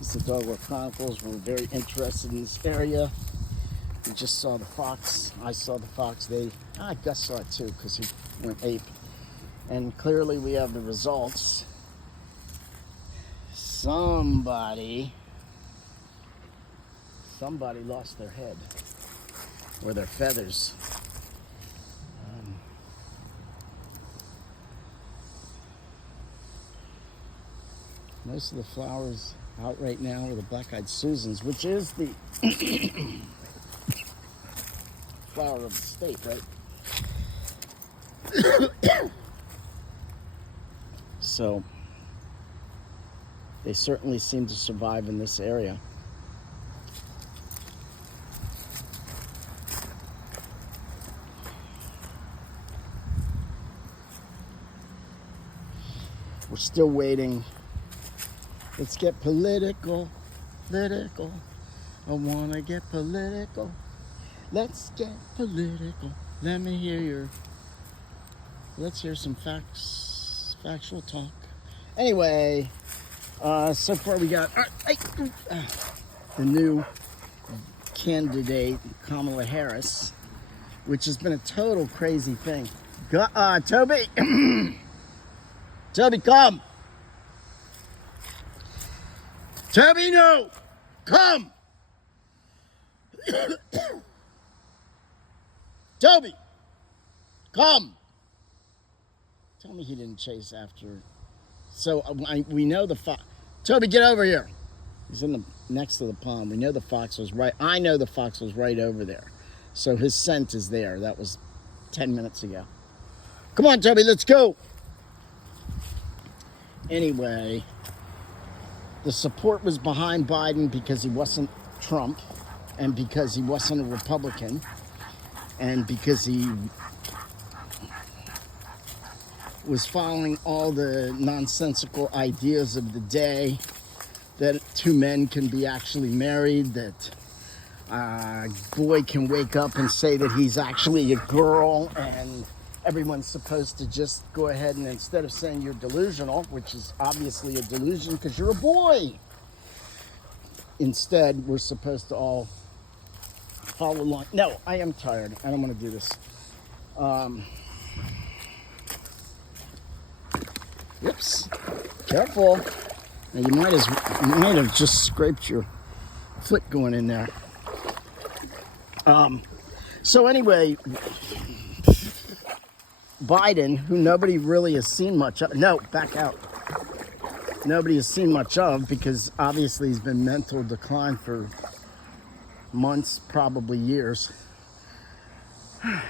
It's the Dogwood Chronicles. We're very interested in this area. We just saw the fox. I saw the fox. Gus saw it too because he went ape. And clearly we have the results. Somebody lost their head or their feathers. Most of the flowers out right now are the black-eyed Susans, which is the flower of the state, right? So they certainly seem to survive in this area. We're still waiting. Let's get political. I want to get political. Let's get political. Let's hear some factual talk. Anyway, so far we got the new candidate, Kamala Harris, which has been a total crazy thing. Toby! Toby, come! Toby, no! Come! Toby! Come! Tell me he didn't chase after. So we know the fox. Toby, get over here. He's next to the pond. We know the fox was right. I know the fox was right over there. So his scent is there. That was 10 minutes ago. Come on, Toby, let's go. Anyway, the support was behind Biden because he wasn't Trump, and because he wasn't a Republican, and because he was following all the nonsensical ideas of the day, that two men can be actually married, that a boy can wake up and say that he's actually a girl, and everyone's supposed to just go ahead and, instead of saying you're delusional, which is obviously a delusion because you're a boy, instead we're supposed to all follow along. No, I am tired. I don't want to do this. Whoops. Careful. Now you might have just scraped your foot going in there. So anyway, Biden, who nobody really has seen much of. No, back out. Nobody has seen much of because obviously he's been mental decline for months, probably years,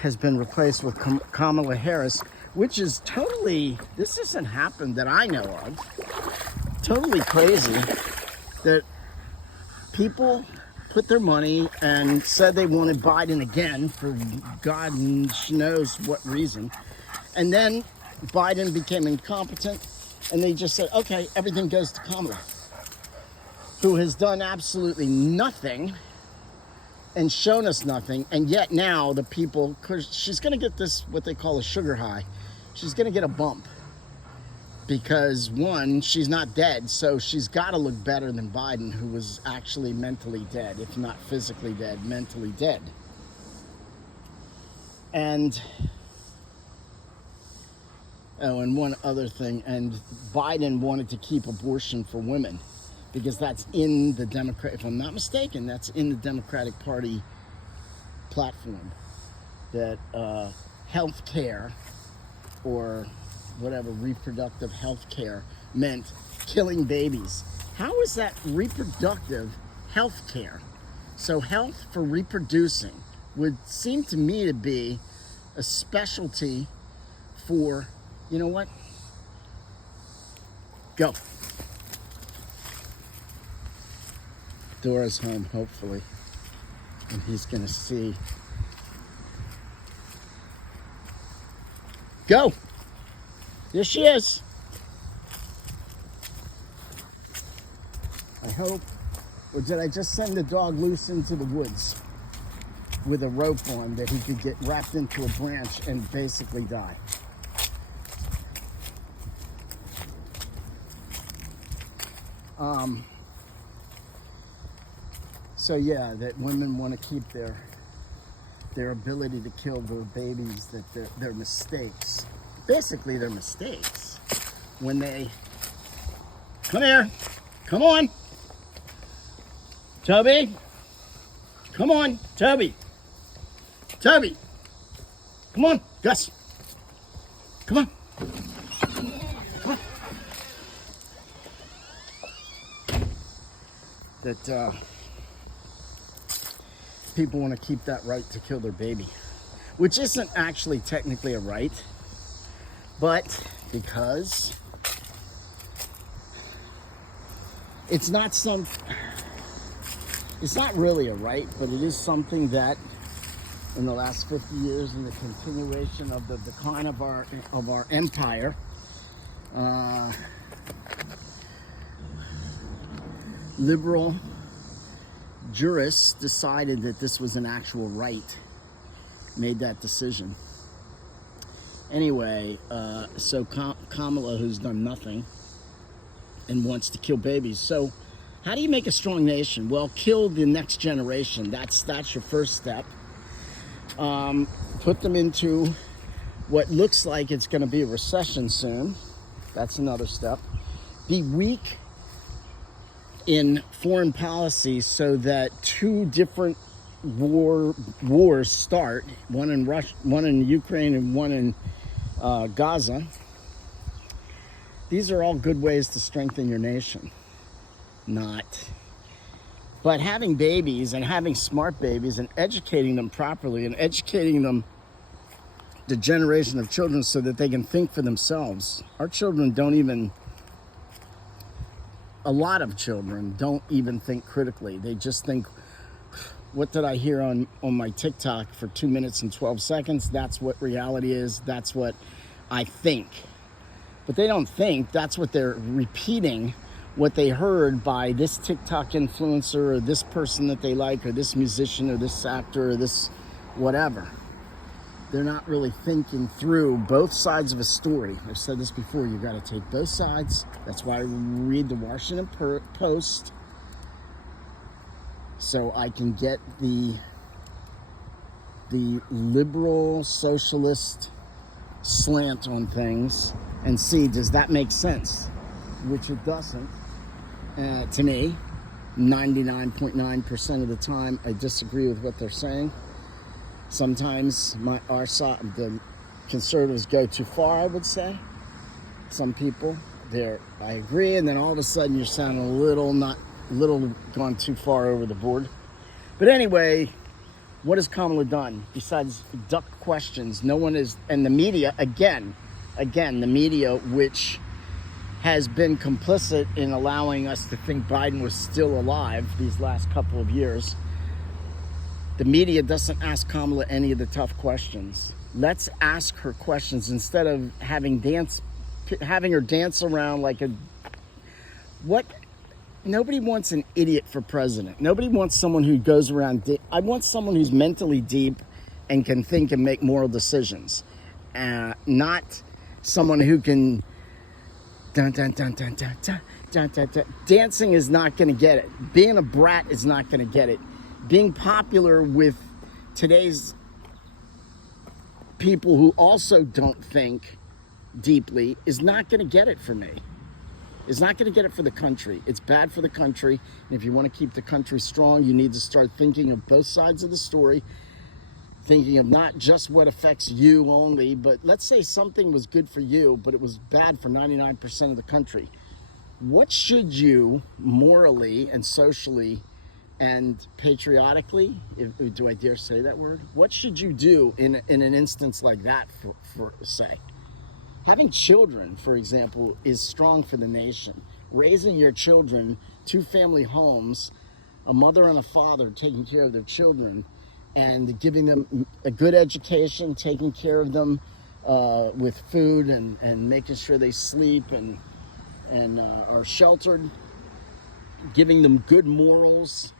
has been replaced with Kamala Harris, which is totally, this hasn't happened that I know of. Totally crazy that people put their money and said they wanted Biden again for God knows what reason. And then Biden became incompetent and they just said, okay, everything goes to Kamala, who has done absolutely nothing and shown us nothing. And yet now the people, because she's going to get this, what they call a sugar high. She's going to get a bump because, one, she's not dead, so she's got to look better than Biden, who was actually mentally dead, if not physically dead, mentally dead. And and one other thing, and Biden wanted to keep abortion for women because that's in the Democrat, if I'm not mistaken, that's in the Democratic Party platform, that health care or whatever, reproductive health care meant killing babies. How is that reproductive health care? So health for reproducing would seem to me to be a specialty for, you know what? Go. Dora's home, hopefully, and he's gonna see. Go. There she is. I hope. Or did I just send the dog loose into the woods with a rope on that he could get wrapped into a branch and basically die? So yeah, that women want to keep their ability to kill their babies, that they're mistakes. Basically, they're mistakes. When they come here, come on, Toby, come on, Toby, come on, Gus, come on. That people want to keep that right to kill their baby, which isn't actually technically a right, but because it's not really a right, but it is something that in the last 50 years, in the continuation of the decline of our empire, liberal jurists decided that this was an actual right, made that decision. Anyway, so Kamala, who's done nothing and wants to kill babies. So how do you make a strong nation? Well, kill the next generation. That's your first step. Put them into what looks like it's going to be a recession soon. That's another step. Be weak in foreign policy so that two different wars start, one in Russia, one in Ukraine, and one in Gaza. These are all good ways to strengthen your nation. But having babies and having smart babies and educating them properly and educating them, the generation of children, so that they can think for themselves. Our children a lot of children don't even think critically. They just think, what did I hear on my TikTok for 2 minutes and 12 seconds? That's what reality is. That's what I think. But they don't think. That's what they're repeating, what they heard by this TikTok influencer or this person that they like or this musician or this actor or this whatever. They're not really thinking through both sides of a story. I've said this before, you got to take both sides. That's why I read the Washington Post, so I can get the liberal socialist slant on things and see, does that make sense? Which it doesn't. To me, 99.9% of the time, I disagree with what they're saying. Sometimes the conservatives go too far, I would say. Some people, I agree, and then all of a sudden you're sounding a little gone too far over the board. But anyway, what has Kamala done besides duck questions? No one is, and the media, again, the media, which has been complicit in allowing us to think Biden was still alive these last couple of years. The media doesn't ask Kamala any of the tough questions. Let's ask her questions instead of having her dance around like nobody wants an idiot for president. Nobody wants someone who goes around. I want someone who's mentally deep and can think and make moral decisions. Not someone who can dun dun dun dun dun dun dun dun dun. Dancing is not going to get it. Being a brat is not going to get it. Being popular with today's people who also don't think deeply is not going to get it for me. It's not going to get it for the country. It's bad for the country. And if you want to keep the country strong, you need to start thinking of both sides of the story, thinking of not just what affects you only, but let's say something was good for you, but it was bad for 99% of the country. What should you morally and socially and patriotically, do I dare say that word? What should you do in an instance like that, for say? Having children, for example, is strong for the nation. Raising your children, 2 family homes, a mother and a father taking care of their children, and giving them a good education, taking care of them with food and making sure they sleep and are sheltered, giving them good morals,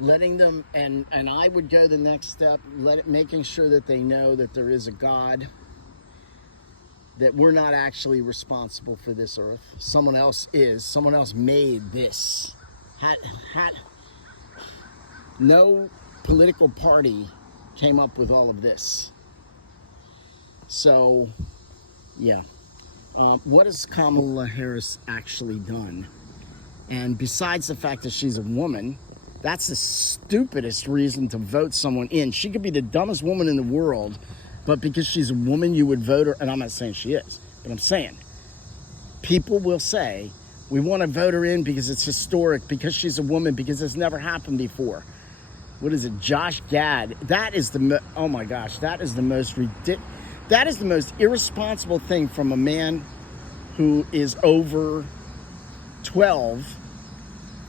letting them, and I would go the next step, making sure that they know that there is a God, that we're not actually responsible for this earth. Someone else is. Someone else made this. No political party came up with all of this. So, yeah. What has Kamala Harris actually done? And besides the fact that she's a woman, that's the stupidest reason to vote someone in. She could be the dumbest woman in the world, but because she's a woman, you would vote her. And I'm not saying she is, but I'm saying people will say, we want to vote her in because it's historic, because she's a woman, because it's never happened before. What is it, Josh Gad? That is oh my gosh, that is the most irresponsible thing from a man who is over 12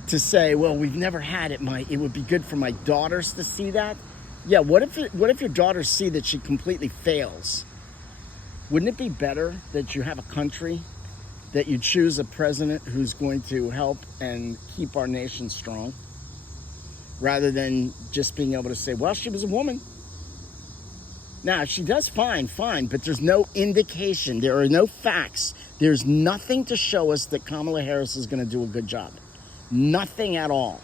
to say, well, we've never had it. It would be good for my daughters to see that. Yeah, what if your daughters see that she completely fails? Wouldn't it be better that you have a country, that you choose a president who's going to help and keep our nation strong, rather than just being able to say, well, she was a woman. Now, if she does fine, but there's no indication. There are no facts. There's nothing to show us that Kamala Harris is going to do a good job. Nothing at all.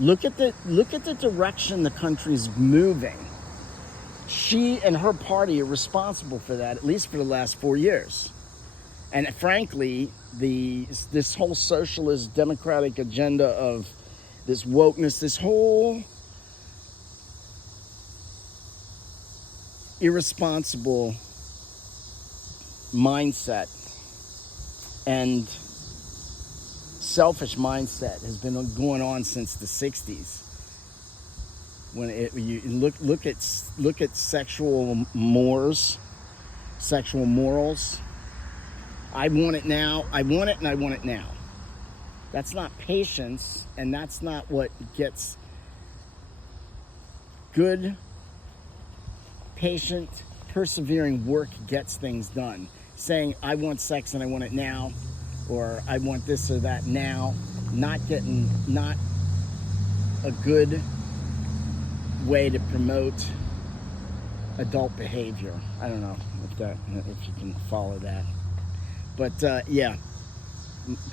Look at the direction the country's moving. She and her party are responsible for that, at least for the last 4 years. And frankly, this whole socialist democratic agenda of this wokeness, this whole irresponsible mindset and selfish mindset has been going on since the 60s. When you look at sexual morals. I want it now. I want it, and I want it now. That's not patience, and that's not what gets good, patient, persevering work gets things done. Saying, I want sex and I want it now, or I want this or that now, not a good way to promote adult behavior. I don't know if you can follow that. But yeah,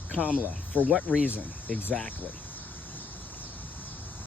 Kamala, for what reason exactly?